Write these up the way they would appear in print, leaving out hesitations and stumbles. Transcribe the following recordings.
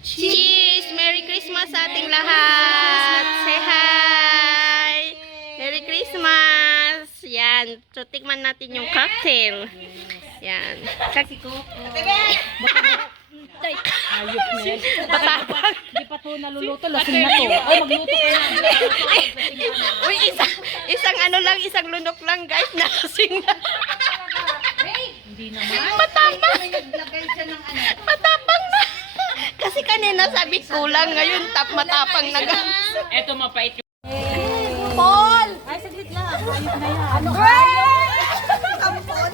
Cheers! Merry Christmas sa ating lahat! Say hi! Merry Christmas! Yan. So, tikman natin yung cocktail. Yan. Ayop na yan. Patapang. Hindi pa to naluluto, lasing na to. Ay, magluto ka na. Uy, isang ano lang, isang lunok lang guys. Nalasing na. Hindi naman. Matapang. Matapang na. Kasi kanina sabi kulang, ngayon matapang na guys. Eto mapait yung... Paul! Ay, saglit lang. Ayop na yan. Ano ka? Kampon.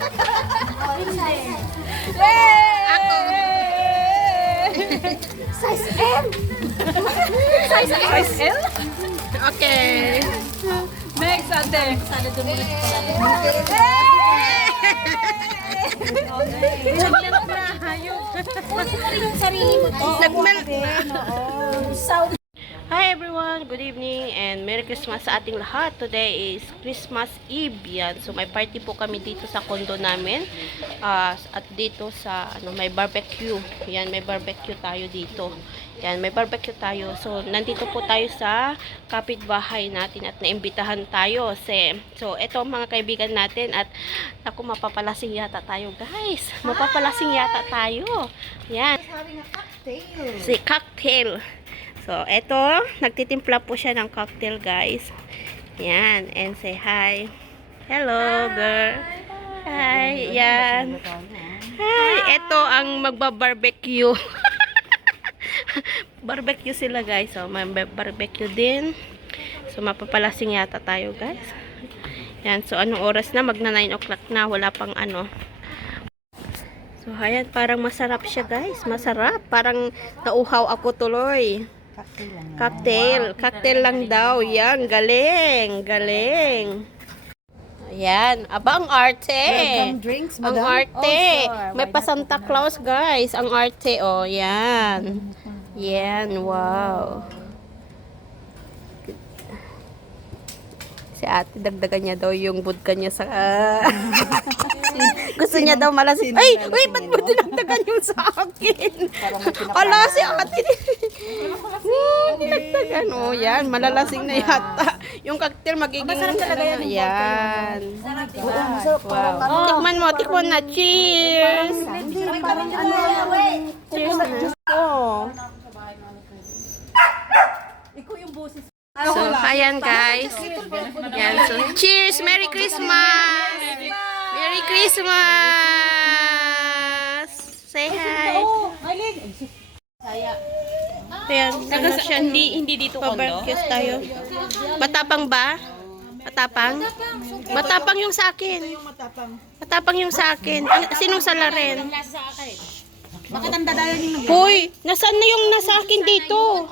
Ako. Size M. Size L? Okay. Next, ate. Saglit na. Ayop. Kunin mo rin yung sarili mo. Nagmel. Hi everyone, good evening and Merry Christmas sa ating lahat. Today is Christmas Eve yan. So may party po kami dito sa condo namin. At dito sa may barbecue. Yan, may barbecue tayo dito. Yan, may barbecue tayo. So nandito po tayo sa kapitbahay natin at naimbitahan tayo. So ito ang mga kaibigan natin at ako mapapalasing yata tayo guys. Mapapalasing yata tayo. Yan. Si cocktail. So, eto, nagtitimpla po siya ng cocktail, guys. Yan, and say hi. Hello, girl. Hi, yan. Hi, eto ang magba-barbecue. Barbecue sila, guys. So, may barbecue din. So, mapapalasing yata tayo, guys. Yan, so, anong oras na? Magna 9 o'clock na. Wala pang ano. So, ayan, parang masarap siya, guys. Masarap. Parang nauhaw ako tuloy. Cocktail. Cocktail lang daw. Yan. Galing. Galing. Ayan. Aba, ang arte. Drinks, Ang arte. May pa Santa Claus, guys. Ang arte. Oh, yan. Yan. Wow. Si ate, dagdagan niya daw yung vodka niya sa... Gusto niya daw malasing. Ay! Uy! Ba't mo dinagdagan yung sa akin? Ala, si ate. Dinagdagan. Oh, yan. Malalasing na yata. Yung cocktail magiging... Masarap talaga yan. Yan. Wow. Tikman mo. Tikman na. Cheers! Cheers. Oh. So, ayan guys. Yan. So, cheers! Merry Christmas! Merry Christmas! Say hi! Ayan. Ano siya? Hindi dito kondo. Pa-barbecue tayo. Matapang ba? Matapang? Matapang yung sa akin. Matapang yung sa akin. Sinong sala rin? Bakit ang dadayan yung Hoy! Nasaan na yung nasa akin dito?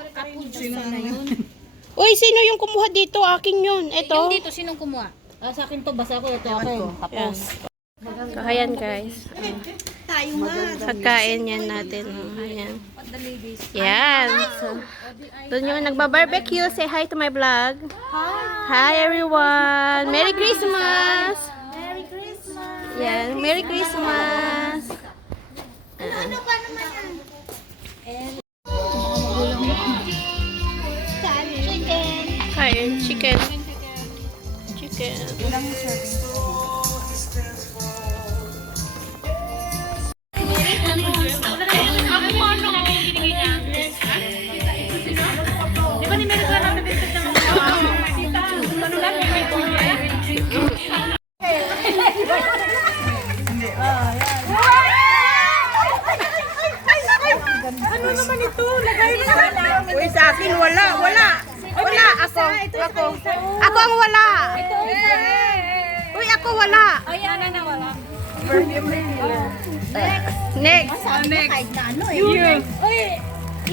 Uy, sino yung kumuha dito? Akin yun. Ito. dito, sinong kumuha? Sa akin to, basta ako. Ito ako. Yes. So, ayan guys. Pagkain yan natin. Ayan. Yan. So, doon yung nagba-barbecue. Say hi to my vlog. Hi everyone. Merry Christmas. Merry Christmas. Yan. Merry Christmas. Ano ba naman yan? Kain. Chicken. Chicken. Ano naman ito? Lagay na lang. Uy, sa akin wala. Wala. Wala. Ako. Ako ang wala. Uy, ako wala. Ayan na wala. Next. Kahit na ano eh. Uy,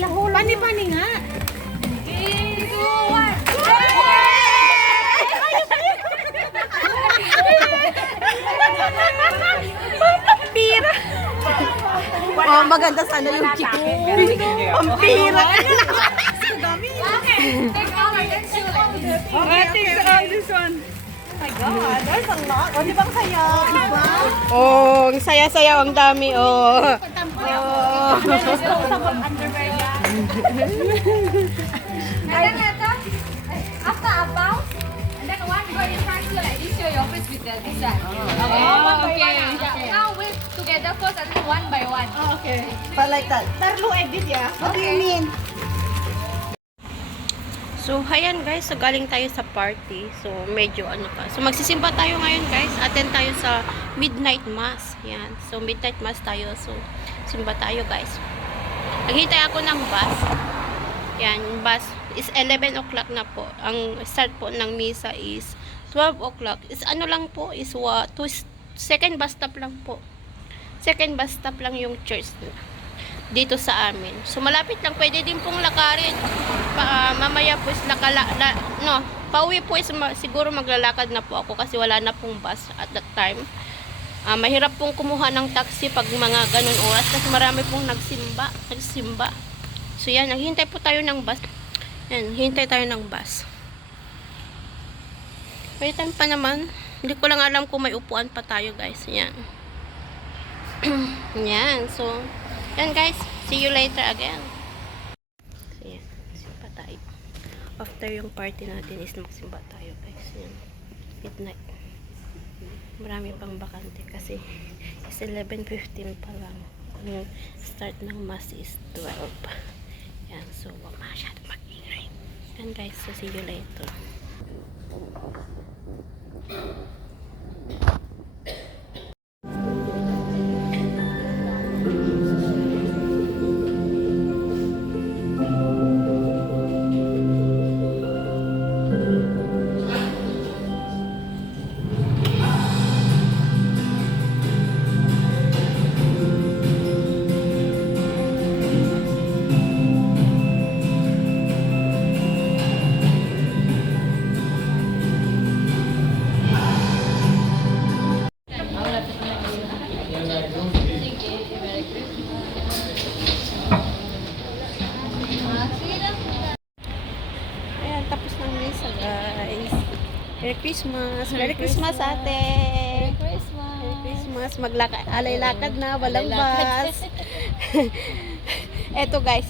lahula. Pani-pani nga. 3, 2, 1. Pira. Oh, maganda sana yung chicken. Pampira. my God, there's a lot. O, di ba kaya? Diba? Oh, ang saya-saya, ang dami, oh. Oh. Underwear yan. And then after a bounce, and then one go in front to like this, show your face with the this one. Okay. Yeah. Now wait together first and then one by one. Okay. But like that. Tarlo edit ya. What do you mean? So, ayan guys. So, galing tayo sa party. So, medyo ano pa. So, magsisimba tayo ngayon guys. Attend tayo sa midnight mass. Yan. So, midnight mass tayo. So, simba tayo guys. Naghintay ako ng bus. Yan. Yung bus is 11 o'clock na po. Ang start po ng misa is 12 o'clock. Is ano lang po. Is second bus stop lang po. Second bus stop lang yung church dito sa amin. So, malapit lang. Pwede din pong lakarin. Mamaya po is pauwi po is siguro maglalakad na po ako kasi wala na pong bus at that time. Mahirap pong kumuha ng taxi pag mga ganun oras kasi marami pong nagsimba. So, yan. Naghintay po tayo ng bus. Yan. Hintay tayo ng bus. May time pa naman. Hindi ko lang alam kung may upuan pa tayo guys. Yan. Yan. So, yan guys, see you later again. So yan, simba tayo. After yung party natin is magsimba tayo guys. Yan, midnight. Marami pang bakante kasi is 11:15 pa lang. Yung start ng mass is 12. Yan, so wag masyado mag-ingay. Yan guys, so see you later. Ayan, tapos ng misa guys. Merry Christmas! Merry Christmas ate! Merry Christmas. Merry Christmas! Alay-lakad na, walang bus. Eto guys,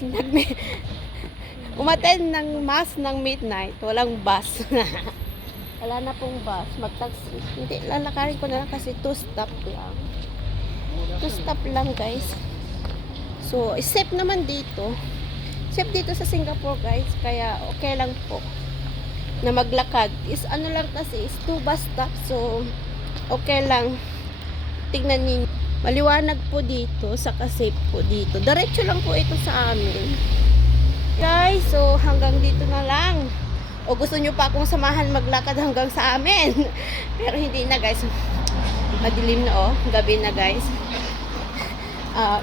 umattend ng mass ng midnight, walang bus. Wala na pong bus. Mag-taxi. Hindi, lalakarin ko na lang kasi 2 stop lang. 2 stop lang guys. So, safe naman dito. Safe dito sa Singapore guys. Kaya okay lang po na maglakad. Is ano lang kasi is 2 bus stop. So, okay lang. Tignan niyo. Maliwanag po dito. Saka safe po dito. Diretso lang po ito sa amin. Guys, so hanggang dito na lang. O gusto nyo pa akong samahan maglakad hanggang sa amin. Pero hindi na guys. Madilim na oh. Gabi na guys.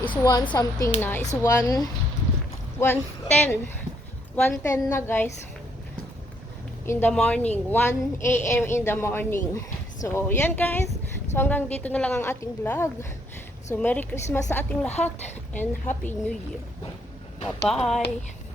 Is 1 something na. Is 1:10. 1:10 na guys. In the morning. 1 a.m. in the morning. So, yan guys. So, hanggang dito na lang ang ating vlog. So, Merry Christmas sa ating lahat. And Happy New Year. Bye-bye.